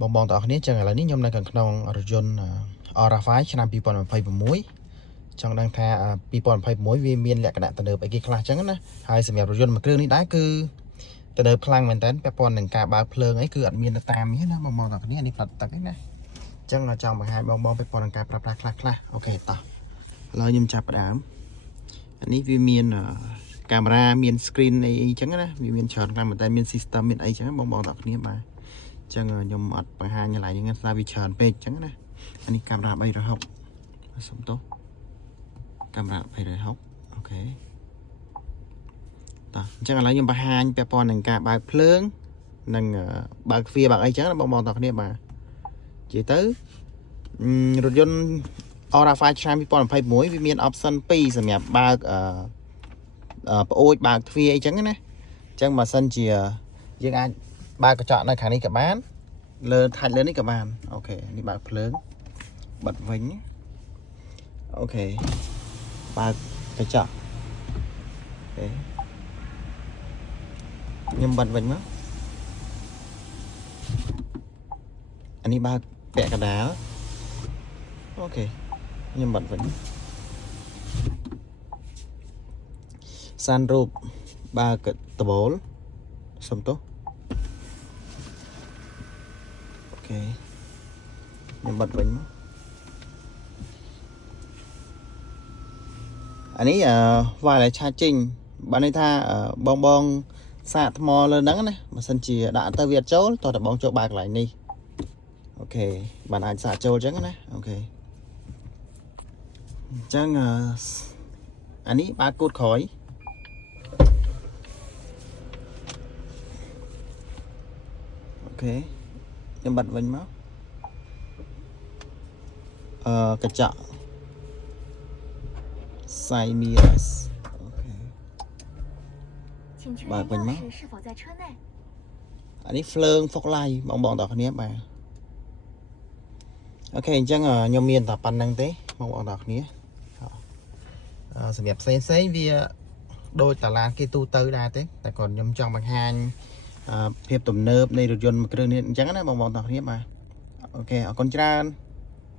បងតើគ្នាចឹងឥឡូវនេះខ្ញុំនៅខាងក្នុងរថយន្ត Aura5 ឆ្នាំ2026ចង់ដឹងថា2026វាមានលក្ខណៈទំនើបអីគេខ្លះចឹងណាហើយសម្រាប់រថយន្តមួយគ្រឿងនេះដែរគឺទំនើបខ្លាំងមែនតើពាក់ព័ន្ធនឹងការបើកភ្លើងអីគឺអត់មានទៅតាមនេះណាបងតើគ្នានេះផ្លាត់ទឹកឯណាចឹងចង់បង្ហាញបងពាក់ព័ន្ធនឹងការប្រើប្រាស់ខ្លះអូខេតោះឥឡូវខ្ញុំចាប់ផ្ដើមអានេះវាមានកាមេរ៉ាមាន screen អីចឹងណាវាមានច្រើនខ្លាំងមែនតើមាន system មានអីចឹងបងតើគ្នាបាទចឹងខ្ញុំអត់បង្ហាញកន្លែងហ្នឹងថាវាច្រើនពេកចឹងណាអានេះកាមេរ៉ា360សុំទោសកាមេរ៉ា360អូខេតោះអញ្ចឹងឥឡូវខ្ញុំបង្ហាញពាក់ព័ន្ធនឹងការបើកភ្លើងនិងបើកទ្វារបើកអីចឹងណាបងតើគ្នាបាទនិយាយទៅរថយន្ត Aura5 ឆ្នាំ2026វាមាន option 2សម្រាប់បើកប្អូចបើកទ្វារអីចឹងណាអញ្ចឹងបើសិនជាយើងអាចបើកកញ្ចក់នៅខាងនេះក៏បានលើថាច់លើនេះក៏បានអូខេនេះបើកភ្លើងបិទវិញអូខេបើកកញ្ចក់អូខេខ្ញុំបិទវិញមកអានេះបើកពាក់កណ្ដាលអូខេខ្ញុំបិទវិញសានរូបបើកដបូលសុំទោសអូខេខ្ញុំបិទវិញមកអានេះwireless charging បានន័យថាបងសាកថ្មលើហ្នឹងណាបើសិនជាដាក់ទៅវាអត់ចូលតោះតែបងចូលបើកកន្លែងនេះអូខេបានអាចសាកចូលអញ្ចឹងណាអូខេអញ្ចឹងអានេះបើកគូតក្រោយអូខេខ្ញុំបិទវិញមកកញ្ចក់side mirrors អូខេបើកវិញមកអានេះភ្លើង fog light បងតើគ្នាបាទអូខេអញ្ចឹងខ្ញុំមានតែប៉ុណ្្នឹងទេបងតើគ្នាសម្រាប់ផ្សេងវាដូចតាឡានគេទូទៅដែរទេតែគាត់ខ្ញុំចង់បង្ហាញភាពទំនើបនៃរថយន្តមួយគ្រឿងនេះអញ្ចឹងណាបងតើគ្នាបាទអូខេអរគុណច្រើន